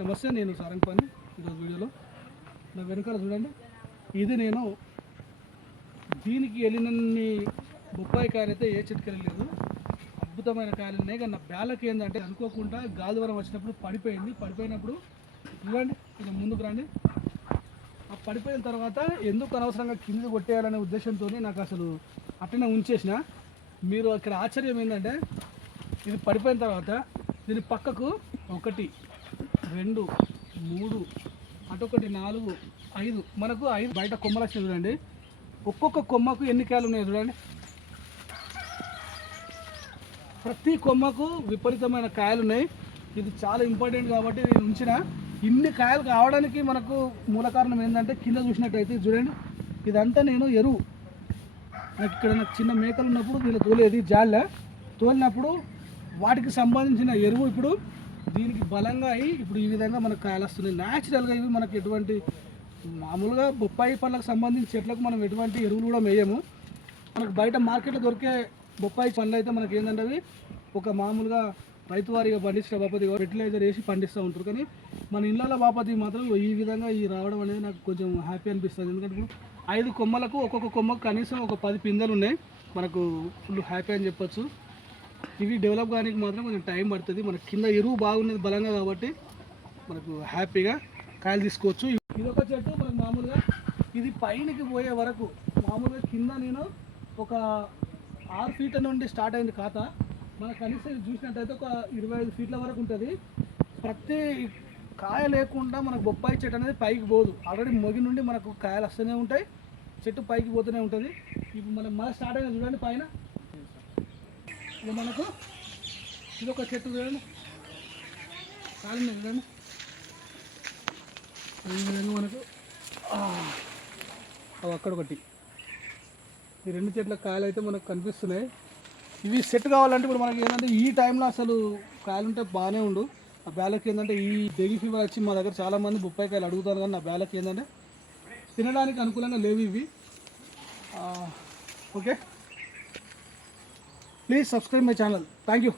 నమస్తే, నేను సారంగపాణి. ఈరోజు వీడియోలో నా వెనకాల చూడండి, ఇది నేను దీనికి వెళ్ళినన్ని బొప్పాయి కాయలు అయితే ఏ చెట్టుకి వెళ్ళలేదు. అద్భుతమైన కాయలు ఉన్నాయి. కానీ నా బ్యాలకి ఏంటంటే అనుకోకుండా గాలివరం వచ్చినప్పుడు పడిపోయినప్పుడు చూడండి, ఇది ముందుకు రండి. ఆ పడిపోయిన తర్వాత ఎందుకు అనవసరంగా కింద కొట్టేయాలనే ఉద్దేశంతో నాకు అసలు అట్టనే ఉంచేసిన. మీరు అక్కడ ఆశ్చర్యం ఏంటంటే, ఇది పడిపోయిన తర్వాత దీని పక్కకు 1 2 3 అటొకటి 4 5 మనకు 5 బయట కొమ్మలు వచ్చినాయి చూడండి. ఒక్కొక్క కొమ్మకు ఎన్ని కాయలు ఉన్నాయి చూడండి. ప్రతి కొమ్మకు విపరీతమైన కాయలు ఉన్నాయి. ఇది చాలా ఇంపార్టెంట్ కాబట్టి నేను ఉంచిన. ఇన్ని కాయలు కావడానికి మనకు మూల కారణం ఏంటంటే, కింద చూసినట్టయితే చూడండి, ఇదంతా నేను ఎరువు. నాకు చిన్న మేకలు ఉన్నప్పుడు దీనిలో తోలేది జాళ్ళ తోలినప్పుడు వాటికి సంబంధించిన ఎరువు ఇప్పుడు దీనికి బలంగా అయ్యి ఇప్పుడు ఈ విధంగా మనకు కాయలు వస్తున్నాయి. న్యాచురల్గా ఇవి మనకు ఎటువంటి మామూలుగా బొప్పాయి పళ్ళకు సంబంధించి చెట్లకు మనం ఎటువంటి ఎరువులు కూడా వేయము. మనకు బయట మార్కెట్లో దొరికే బొప్పాయి పండ్లు అయితే మనకి ఏంటంటే అవి ఒక మామూలుగా రైతు వారిగా పండించిన బాపతి ఫెర్టిలైజర్ వేసి పండిస్తూ ఉంటారు. కానీ మన ఇళ్ళ బాపతి మాత్రం ఈ విధంగా ఈ రావడం అనేది నాకు కొంచెం హ్యాపీ అనిపిస్తుంది. ఎందుకంటే ఇప్పుడు 5 కొమ్మలకు ఒక్కొక్క కొమ్మకు కనీసం ఒక 10 పిందెలు ఉన్నాయి. మనకు ఫుల్ హ్యాపీ అని చెప్పొచ్చు. ఇవి డెవలప్ కానికి మాత్రం కొంచెం టైం పడుతుంది. మనకి కింద ఎరువు బాగున్నది బలంగా కాబట్టి మనకు హ్యాపీగా కాయలు తీసుకోవచ్చు. ఇదొక చెట్టు మనకు మామూలుగా ఇది పైనకి పోయే వరకు మామూలుగా కింద నేను ఒక 6 ఫీట్ల నుండి స్టార్ట్ అయింది ఖాతా. మనకు కనీసం ఇది చూసినట్టయితే ఒక 25 ఫీట్ల వరకు ఉంటుంది. ప్రతి కాయ లేకుండా మనకు బొప్పాయి చెట్టు అనేది పైకి పోదు. ఆల్రెడీ మొగి నుండి మనకు కాయలు వస్తూనే ఉంటాయి, చెట్టు పైకి పోతూనే ఉంటుంది. ఇప్పుడు మనం మళ్ళీ స్టార్ట్ అయినా చూడండి, పైన ఇది మనకు ఇది ఒక చెట్టు చూడండి, కాలింది చూడండి. ఈ విధంగా మనకు అక్కడొకటి ఈ 2 చెట్ల కాయలు అయితే మనకు కనిపిస్తున్నాయి. ఇవి సెట్ కావాలంటే ఇప్పుడు మనకి ఏంటంటే ఈ టైంలో అసలు కాయలు ఉంటే బాగానే ఉండు. ఆ బ్యాలకి ఏంటంటే ఈ డెంగ్యూ ఫీవర్ వచ్చి మా దగ్గర చాలామంది బొప్పాయి కాయలు అడుగుతారు. కానీ నా బ్యాలకి ఏంటంటే తినడానికి అనుకూలంగా లేవు ఇవి. Okay, please subscribe my channel. Thank you.